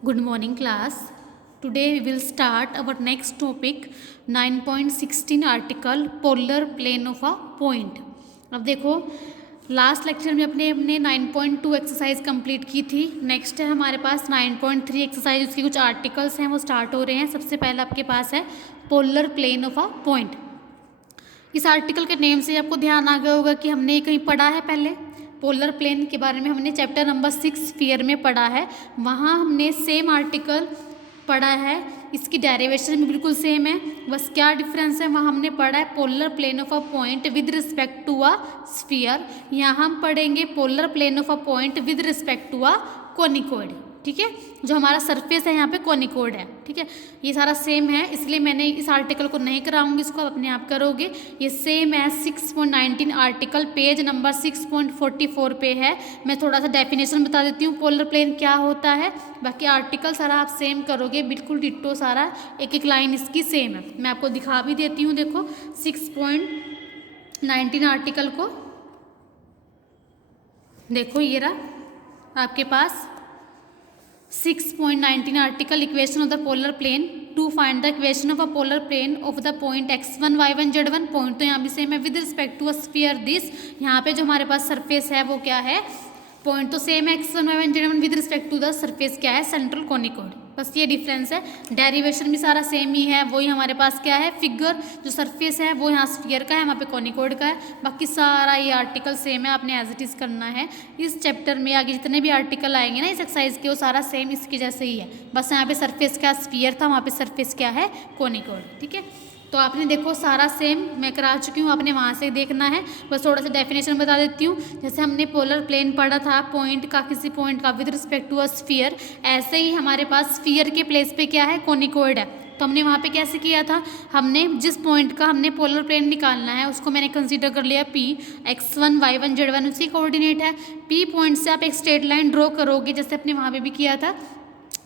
Good morning class. Today we will start our next topic 9.16 article polar plane of a point. अब देखो last lecture में अपने 9.2 exercise complete की थी. Next है हमारे पास 9.3 एक्सरसाइज. उसके कुछ आर्टिकल्स हैं वो स्टार्ट हो रहे हैं. सबसे पहले आपके पास है polar plane of a point. इस आर्टिकल के नेम से आपको ध्यान आ गया होगा कि हमने ये कहीं पढ़ा है पहले. पोलर प्लेन के बारे में हमने चैप्टर नंबर 6 स्फीयर में पढ़ा है. वहाँ हमने सेम आर्टिकल पढ़ा है. इसकी डेरिवेशन भी बिल्कुल सेम है. बस क्या डिफरेंस है, वहाँ हमने पढ़ा है polar plane of a point with respect to a sphere. यहाँ हम पढ़ेंगे polar plane of a point with respect to a conicoid. ठीक है, जो हमारा सरफेस है यहाँ पे कोनिकॉइड है. ठीक है, ये सारा सेम है, इसलिए मैंने इस आर्टिकल को नहीं कराऊंगी, इसको आप अपने आप करोगे. ये सेम है 6.19 आर्टिकल, पेज नंबर 6.44 पे है. मैं थोड़ा सा डेफिनेशन बता देती हूँ पोलर प्लेन क्या होता है. बाकी आर्टिकल सारा आप सेम करोगे, बिल्कुल डिट्टो सारा, एक एक लाइन इसकी सेम है. मैं आपको दिखा भी देती हूँ. देखो 6.19 आर्टिकल को देखो, ये रहा आपके पास 6.19 article. Equation of the polar plane. To find the equation of a polar plane of the point x1 y1 z1. Point तो यहाँ भी सेम है with respect to a sphere this. यहाँ पे जो हमारे पास सरफेस है वो क्या है, पॉइंट तो सेम है x1 y1 z1 with respect to the surface क्या है, सेंट्रल कोनिकॉइड. बस ये डिफरेंस है. डेरिवेशन भी सारा सेम ही है. वही हमारे पास क्या है, फिगर जो सरफेस है वो यहाँ स्फीयर का है, वहाँ पे कोनिकॉइड का है. बाकी सारा ये आर्टिकल सेम है, आपने एज इट इज करना है. इस चैप्टर में आगे जितने भी आर्टिकल आएंगे ना इस एक्सरसाइज के, वो सारा सेम इसके जैसे ही है. बस यहाँ पे सरफेस क्या स्फीयर था, वहाँ पे सरफेस क्या है, कोनिकॉइड. ठीक है, तो आपने देखो सारा सेम मैं करा चुकी हूँ, आपने वहाँ से देखना है. बस थोड़ा सा डेफिनेशन बता देती हूँ. जैसे हमने पोलर प्लेन पढ़ा था पॉइंट का, किसी पॉइंट का with respect to a sphere, ऐसे ही हमारे पास स्फीयर के प्लेस पे क्या है, कोनिकॉइड है. तो हमने वहाँ पे कैसे किया था, हमने जिस पॉइंट का हमने पोलर प्लेन निकालना है उसको मैंने कंसीडर कर लिया P. x1 y1 z1 उसकी कोऑर्डिनेट है. P पॉइंट से आप एक स्ट्रेट लाइन ड्रॉ करोगे, जैसे अपने वहाँ पे भी किया था,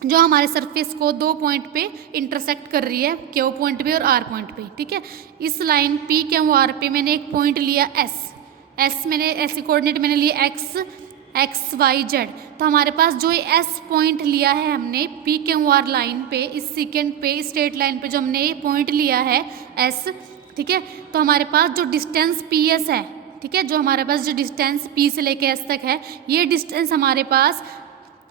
जो हमारे सरफेस को दो पॉइंट पे इंटरसेक्ट कर रही है, Q पॉइंट पे और R पॉइंट पे. ठीक है, इस लाइन P Q R पे मैंने एक पॉइंट लिया S मैंने ऐसे कोऑर्डिनेट मैंने लिए x y z. तो हमारे पास जो ये S पॉइंट लिया है हमने P Q R लाइन पे, इस सेकेंड पे, स्ट्रेट लाइन पे जो हमने ये पॉइंट लिया है S. ठीक है, तो हमारे पास जो डिस्टेंस PS है, ठीक है, जो हमारे पास जो डिस्टेंस P से लेके S तक है, ये डिस्टेंस हमारे पास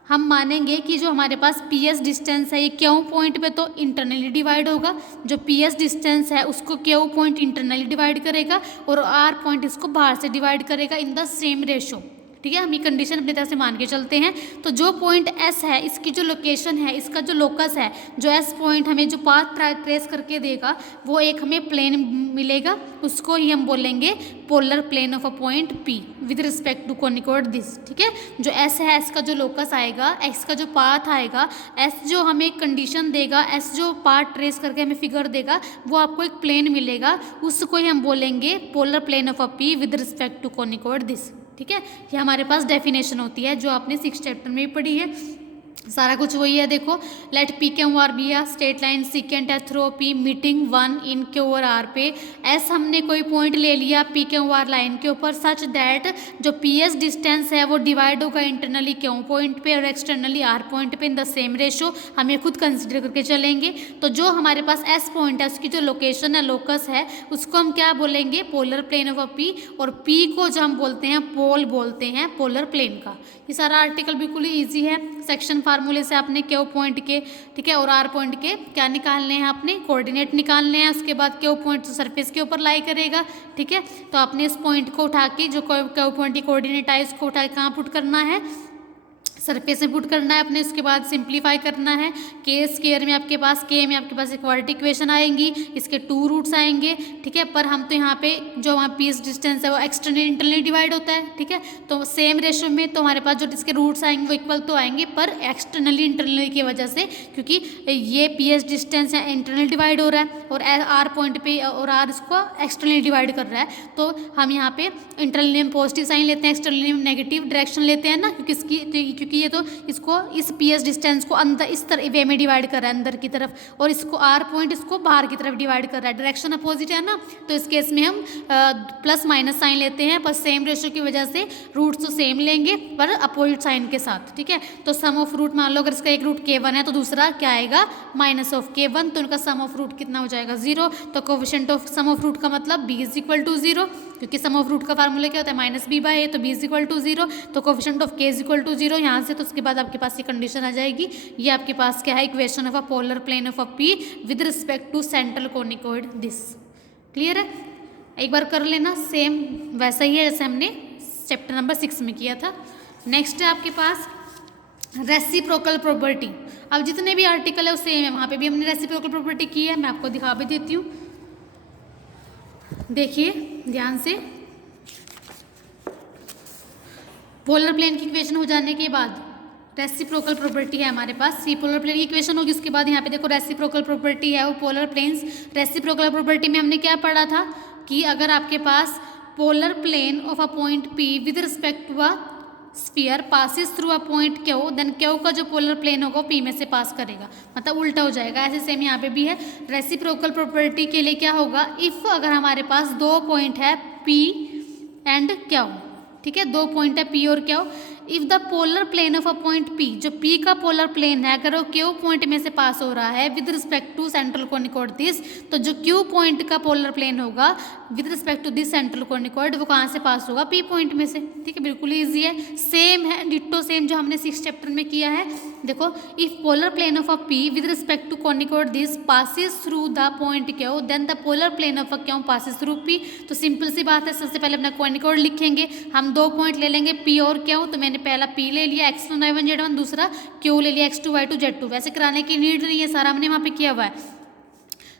हम मानेंगे कि जो हमारे पास PS डिस्टेंस है ये Q पॉइंट पे तो इंटरनली डिवाइड होगा. जो PS डिस्टेंस है उसको Q पॉइंट इंटरनली डिवाइड करेगा और R पॉइंट इसको बाहर से डिवाइड करेगा इन द सेम रेशो. ठीक है, हम ये कंडीशन अपनी तरह से मान के चलते हैं. तो जो पॉइंट S है, इसकी जो लोकेशन है, इसका जो लोकस है, जो S पॉइंट हमें जो पाथ ट्रेस करके देगा, वो एक हमें प्लेन मिलेगा, उसको ही हम बोलेंगे polar plane of a point P with respect to conicoid this. ठीक है, जो S है, S का जो लोकस आएगा, S का जो पाथ आएगा, S जो हमें कंडीशन देगा, S जो पाथ ट्रेस करके हमें फिगर देगा, वो आपको एक प्लेन मिलेगा, उसको ही हम बोलेंगे polar plane of a P with respect to conicoid this. ठीक है, ये हमारे पास डेफिनेशन होती है जो आपने 6 चैप्टर में भी पढ़ी है. सारा कुछ वही है. देखो, let P Q R be a straight line secant है through P meeting 1 in Q और R पे. S हमने कोई पॉइंट ले लिया P Q R लाइन के ऊपर, सच दैट जो PS डिस्टेंस है वो डिवाइड होगा इंटरनली Q पॉइंट पे और एक्सटर्नली R पॉइंट पे इन द सेम रेशो. हम ये खुद कंसिडर करके चलेंगे. तो जो हमारे पास S पॉइंट है उसकी जो लोकेशन है, लोकस है, उसको हम क्या बोलेंगे, polar plane of a P. और P को जो हम बोलते हैं पोल बोलते हैं पोलर प्लेन का. ये सारा आर्टिकल बिल्कुल ही ईजी है. सेक्शन फार्मूले से आपने Q पॉइंट के, ठीक है, और R पॉइंट के क्या निकालने हैं, आपने कोऑर्डिनेट निकालने हैं. उसके बाद Q पॉइंट सरफेस के ऊपर लाई करेगा. ठीक है, तो आपने इस पॉइंट को उठा के, जो Q पॉइंट की कोऑर्डिनेट आई, उसको उठा के कहाँ पुट करना है, सरफेस में पुट करना है अपने. उसके बाद सिंप्लीफाई करना है. K स्क्वायर में आपके पास, K में आपके पास इक्वालिटी इक्वेशन आएंगी, इसके 2 रूट्स आएंगे. ठीक है, पर हम तो यहाँ पे जो वहाँ पीस डिस्टेंस है वो एक्सटर्नली इंटरनली डिवाइड होता है. ठीक है, तो सेम रेशो में तो हमारे पास जो इसके रूट्स आएंगे वो इक्वल तो आएंगे, पर एक्सटर्नली इंटरनली की वजह से, क्योंकि ये PS डिस्टेंस है इंटरनल डिवाइड हो रहा है और R पॉइंट पे और R इसको एक्सटर्नली डिवाइड कर रहा है. तो हम यहाँ पे इंटरनली में पॉजिटिव साइन लेते हैं, एक्सटर्नली में नेगेटिव डायरेक्शन लेते हैं ना, क्योंकि क्योंकि ये तो इसको इस PS डिस्टेंस को अंदर इस तरह वे में डिवाइड कर रहा है अंदर की तरफ, और इसको R पॉइंट इसको बाहर की तरफ डिवाइड कर रहा है, डायरेक्शन अपोजिट है ना, तो इस केस में हम प्लस माइनस साइन लेते हैं, पर सेम रेशियो की वजह से रूट्स तो सेम लेंगे पर अपोजिट साइन के साथ, ठीक है। तो सम ऑफ रूट मान लो अगर इसका एक रूट K1 है तो दूसरा क्या आएगा माइनस ऑफ K1, तो उनका सम ऑफ रूट कितना हो जाएगा 0। तो coefficient of sum of root का मतलब B इज इक्वल टू 0, क्योंकि सम ऑफ रूट का फार्मूला क्या होता है माइनस B/A, तो B इज इक्वल टू 0, तो coefficient of K is equal to 0 यहाँ से। तो उसके बाद आपके पास ये कंडीशन आ जाएगी, ये आपके पास क्या है equation of a polar plane of a P with respect to central conicoid this. Clear है, एक बार कर लेना, सेम वैसा ही है जैसे हमने चैप्टर नंबर 6 में किया था। नेक्स्ट है आपके पास रेसिप्रोकल प्रॉपर्टी। अब जितने भी आर्टिकल है वो सेम है, वहाँ पे भी हमने रेसिप्रोकल प्रॉपर्टी की है, मैं आपको दिखा भी देती हूँ, देखिए ध्यान से। पोलर प्लेन की इक्वेशन हो जाने के बाद रेसिप्रोकल प्रॉपर्टी है हमारे पास, सी पोलर प्लेन की इक्वेशन होगी, उसके बाद यहाँ पे देखो रेसिप्रोकल प्रॉपर्टी है वो पोलर प्लेन्स। रेसिप्रोकल प्रॉपर्टी में हमने क्या पढ़ा था कि अगर आपके पास polar plane of a point P with respect to a sphere passes through a point Q, then Q का जो पोलर प्लेन होगा वो P में से पास करेगा, मतलब उल्टा हो जाएगा। ऐसे सेम यहाँ पे भी है। रेसिप्रोकल प्रॉपर्टी के लिए क्या होगा, इफ़ अगर हमारे पास दो पॉइंट है P एंड Q, ठीक है, दो पॉइंट है P और Q, if the polar plane of a point P, जो P का पोलर प्लेन है अगर वो Q पॉइंट में से पास हो रहा है with respect to central conicoid this, तो जो Q पॉइंट का पोलर प्लेन होगा with respect to this central conicoid वो कहाँ से पास होगा P पॉइंट में से, ठीक है, बिल्कुल ईजी है, सेम है, डिट्टो सेम जो हमने 6 चैप्टर में किया है। देखो if polar plane of a P with respect to conicoid this passes through the point Q, then the polar plane of a Q passes through P। तो simple सी बात है, सबसे पहले अपना कोनिकोइड लिखेंगे, हम दो पॉइंट ले लेंगे P और Q, तो मैंने पहला P ले लिया x1 y1 z1, दूसरा Q ले लिया x2 y2 z2। वैसे कराने की नीड नहीं है, सारा हमने वहाँ पे किया हुआ है,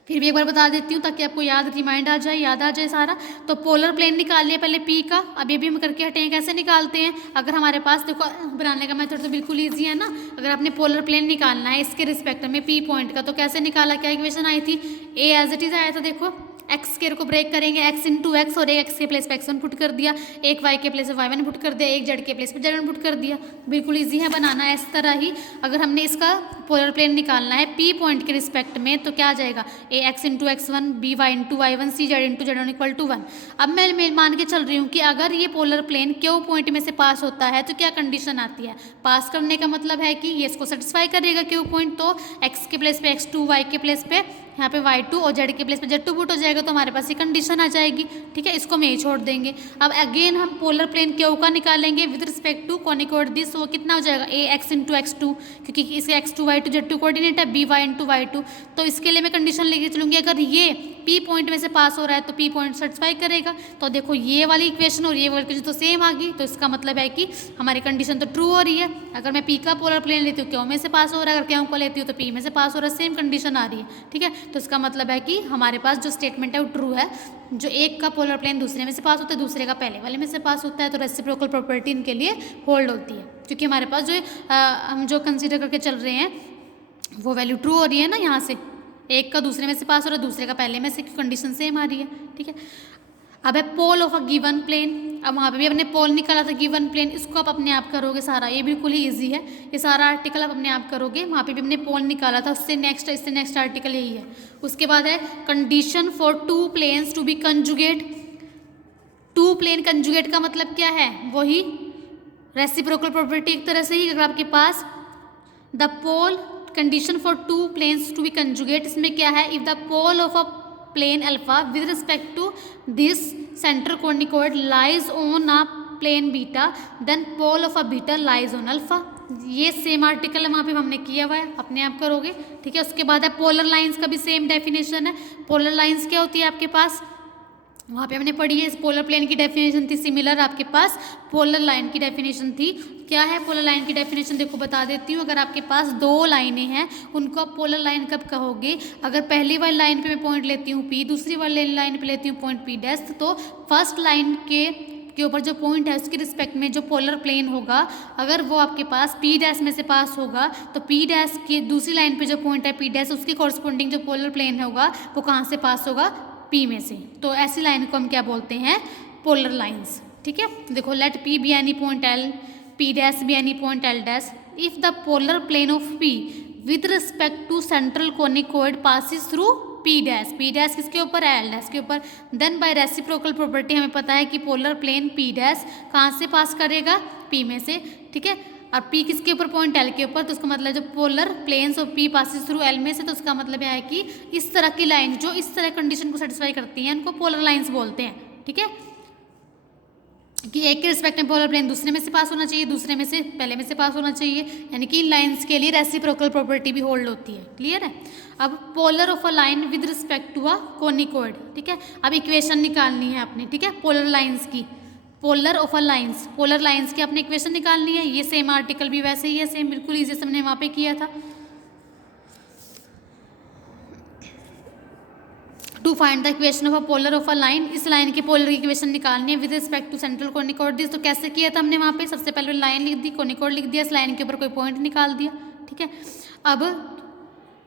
फिर भी एक बार बता देती हूँ ताकि आपको याद रिमाइंड आ जाए, याद आ जाए सारा। तो पोलर प्लेन निकाल लिया पहले P का, अब ये भी हम करके हटे हैं, कैसे निकालते हैं, अगर हमारे पास देखो बनाने का मेथड तो बिल्कुल ईजी है ना। अगर आपने पोलर प्लेन निकालना है इसके रिस्पेक्ट में P पॉइंट का, तो कैसे निकाला, क्या इक्वेशन आई थी, A एज इट इज आया था, देखो एक्स स्क्वायर को ब्रेक करेंगे, x इंटू एक्स, और एक एक्स के प्लेस पे x1 पुट कर दिया, एक y के प्लेस पे y1 पुट कर दिया, एक z के प्लेस पे z1 पुट कर दिया, बिल्कुल इजी है बनाना। इस तरह ही अगर हमने इसका पोलर प्लेन निकालना है P पॉइंट के रिस्पेक्ट में, तो क्या आ जाएगा, a x into x1, b y into y1, c z into z1 equal to 1। अब मैं मान के चल रही हूँ कि अगर ये पोलर प्लेन Q पॉइंट में से पास होता है तो क्या कंडीशन आती है, पास करने का मतलब है कि ये इसको सेटिस्फाई करेगा Q पॉइंट, तो x के प्लेस पे x2, y के प्लेस पे यहाँ पे y2 और z के प्लेस पे z2 पुट हो जाएगा, तो हमारे पास ये कंडीशन आ जाएगी, ठीक है, इसको हम यही छोड़ देंगे। अब अगेन हम पोलर प्लेन Q का निकालेंगे with respect to conicoid this, वो कितना हो जाएगा a x इंटू x2, क्योंकि इसके x2 y2 z2 कोऑर्डिनेट है, b y इंटू y2। तो इसके लिए मैं कंडीशन लेके चलूँगी, अगर ये P पॉइंट में से पास हो रहा है तो P पॉइंट सेटिस्फाई करेगा। तो देखो ये वाली इक्वेशन और ये वाली इक्वेशन तो सेम आ गई, तो इसका मतलब है कि हमारी कंडीशन तो ट्रू हो रही है। अगर मैं P का पोलर प्लेन लेती हूँ Q में से पास हो रहा है, अगर Q को लेती हूँ तो P में से पास हो रहा है, सेम कंडीशन आ रही है, ठीक है। तो इसका मतलब है कि हमारे पास जो स्टेटमेंट है वो ट्रू है, जो एक का पोलर प्लेन दूसरे में से पास होता है, दूसरे का पहले वाले में से पास होता है, तो रेसिप्रोकल प्रॉपर्टी इनके लिए होल्ड होती है, क्योंकि हमारे पास जो हम जो कंसीडर करके चल रहे हैं वो वैल्यू ट्रू हो रही है ना, यहाँ से एक का दूसरे में से पास हो रहा है, दूसरे का पहले में से, कंडीशन सेम आ रही है, ठीक है। अब है pole of a given plane, अब वहाँ पे भी अपने पोल निकाला था गिवन प्लेन, इसको आप अपने आप करोगे सारा, ये बिल्कुल ही इजी है, ये सारा आर्टिकल आप अपने आप करोगे, वहाँ पे भी हमने पोल निकाला था, उससे नेक्स्ट आर्टिकल यही है। उसके बाद है condition for two planes to be conjugate. Two plane conjugate का मतलब क्या है, वही रेसिप्रोकल प्रॉपर्टी एक तरह से ही, अगर आपके पास the pole condition for two planes to be conjugate, इसमें क्या है, if the pole of a plane alpha with respect to this centre conicoid lies on a plane beta, then pole of a beta lies on alpha. ये same article है, वहाँ पे हमने किया हुआ है, अपने आप करोगे, ठीक है। उसके बाद है पोलर लाइंस का भी सेम डेफिनेशन है। पोलर लाइंस क्या होती है आपके पास, वहाँ पे हमने पढ़ी है, इस पोलर प्लेन की डेफिनेशन थी सिमिलर, आपके पास पोलर लाइन की डेफिनेशन थी। क्या है पोलर लाइन की डेफिनेशन, देखो बता देती हूँ। अगर आपके पास दो लाइनें हैं, उनको आप पोलर लाइन कब कहोगे, अगर पहली वाली लाइन पे मैं पॉइंट लेती हूँ P, दूसरी वाली लाइन पे लेती हूँ पॉइंट P डैश, तो फर्स्ट लाइन के ऊपर जो पॉइंट है उसके रिस्पेक्ट में जो पोलर प्लेन होगा, अगर वो आपके पास P डैश में से पास होगा, तो P डैश की दूसरी लाइन पे जो पॉइंट है P डैश, उसके कॉरस्पॉन्डिंग जो पोलर प्लेन होगा वो कहाँ से पास होगा, P में से। तो ऐसी लाइन को हम क्या बोलते हैं, पोलर लाइंस, ठीक है। देखो let P be any point L, P P dash be any point L dash if the polar plane of P with respect to central conicoid passes through P dash किसके ऊपर है, L dash के ऊपर, then bye reciprocal property हमें पता है कि polar plane P dash कहाँ से पास करेगा, P में से, ठीक है, और P किसके ऊपर, पॉइंट L के ऊपर, तो उसका मतलब जो polar planes of P passes through L में से, तो उसका मतलब यह है कि इस तरह की लाइन जो इस तरह कंडीशन को सेटिस्फाई करती हैं उनको पोलर लाइंस बोलते हैं, ठीक है, कि एक के रिस्पेक्ट में पोलर प्लेन दूसरे में से पास होना चाहिए, दूसरे में से पहले में से पास होना चाहिए, यानी कि इन लाइंस के लिए रेसिप्रोकल प्रॉपर्टी भी होल्ड होती है, क्लियर है। अब polar of a line with respect to a conicoid, ठीक है, अब इक्वेशन निकालनी है अपनी, ठीक है, पोलर लाइंस की, polar of a lines, polar lines की अपनी इक्वेशन निकालनी है। ये सेम आर्टिकल भी वैसे ही है, सेम बिल्कुल इजी से हमने वहाँ पे किया था। To find the equation of a polar of a line, इस लाइन की पोलर की इक्वेशन निकालनी है with respect to central conicoid this. तो कैसे किया था हमने वहाँ पे, सबसे पहले लाइन लिख दी, कोनिकॉइड लिख दिया, इस लाइन के ऊपर कोई पॉइंट निकाल दिया, ठीक है। अब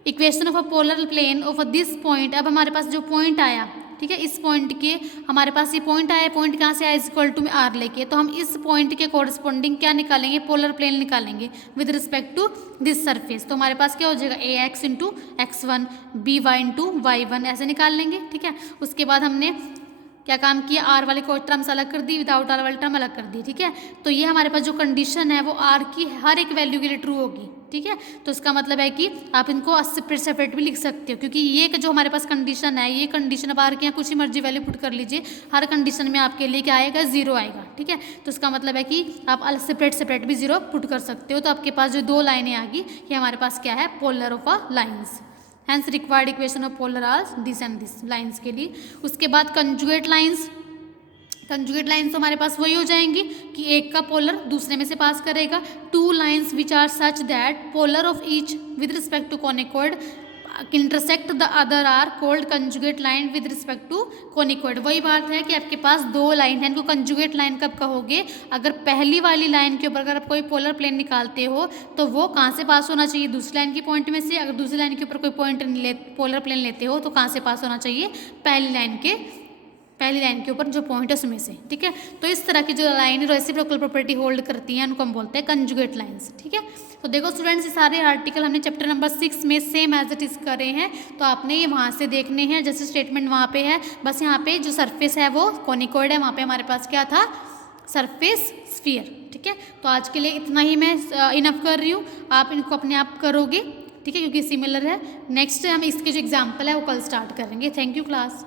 equation of a polar plane of this point, अब हमारे पास जो पॉइंट आया, ठीक है, इस पॉइंट के हमारे पास ये पॉइंट आया, पॉइंट कहाँ से आया, इज इक्वल टू में आर लेके, तो हम इस पॉइंट के कोरस्पॉन्डिंग क्या निकालेंगे, पोलर प्लेन निकालेंगे with respect to this surface. तो हमारे पास क्या हो जाएगा, a x into x1 b y into y1 ऐसे निकाल लेंगे, ठीक है। उसके बाद हमने क्या काम किया, आर वाले को टर्म्स अलग कर दी, विदाउट आर वाले टर्म अलग कर दी, ठीक है। तो ये हमारे पास जो कंडीशन है वो आर की हर एक वैल्यू के लिए ट्रू होगी, ठीक है। तो इसका मतलब है कि आप इनको सेपरेट भी लिख सकते हो, क्योंकि ये जो हमारे पास कंडीशन है, ये कंडीशन अब आर के यहाँ कुछ ही मर्जी वैल्यू पुट कर लीजिए, हर कंडीशन में आपके लिए क्या आएगा, जीरो आएगा, ठीक है। तो इसका मतलब है कि आप सेपरेट भी जीरो पुट कर सकते हो। तो आपके पास जो दो लाइनें आ गई, ये हमारे पास क्या है, polar of a lines, hence required equation of polar are this and this lines के लिए। उसके बाद कंजुगेट लाइन्स, कंजुगेट लाइन्स तो हमारे पास वही हो जाएंगी कि एक का पोलर दूसरे में से पास करेगा। Two lines which are such that polar of each with respect to conicoid intersect the other are called conjugate line with respect to conicoid. वही बात है कि आपके पास दो लाइन है, इनको कंजुगेट लाइन कब कहोगे, अगर पहली वाली लाइन के ऊपर अगर आप कोई पोलर प्लेन निकालते हो तो वो कहाँ से पास होना चाहिए, दूसरी लाइन की पॉइंट में से। अगर दूसरी लाइन के ऊपर कोई पोलर प्लेन लेते हो तो कहाँ से पास होना चाहिए, पहली लाइन के ऊपर जो पॉइंट है उसमें से, ठीक है। तो इस तरह की जो लाइन रेसिप्रोकल प्रॉपर्टी होल्ड करती हैं उनको हम बोलते हैं कंजुगेट लाइंस, ठीक है। तो देखो स्टूडेंट्स, ये सारे आर्टिकल हमने चैप्टर नंबर 6 में सेम एज इट इज करे हैं, तो आपने ये वहाँ से देखने हैं, जैसे स्टेटमेंट वहाँ पे है, बस यहाँ पे जो सरफेस है वो कोनिकॉइड है, वहाँ पे हमारे पास क्या था, सरफेस स्फीयर, ठीक है। तो आज के लिए इतना ही मैं इनफ कर रही हूँ, आप इनको अपने आप करोगे, ठीक है, क्योंकि सिमिलर है। नेक्स्ट हम इसके जो एग्जाम्पल है वो कल स्टार्ट करेंगे। Thank you class.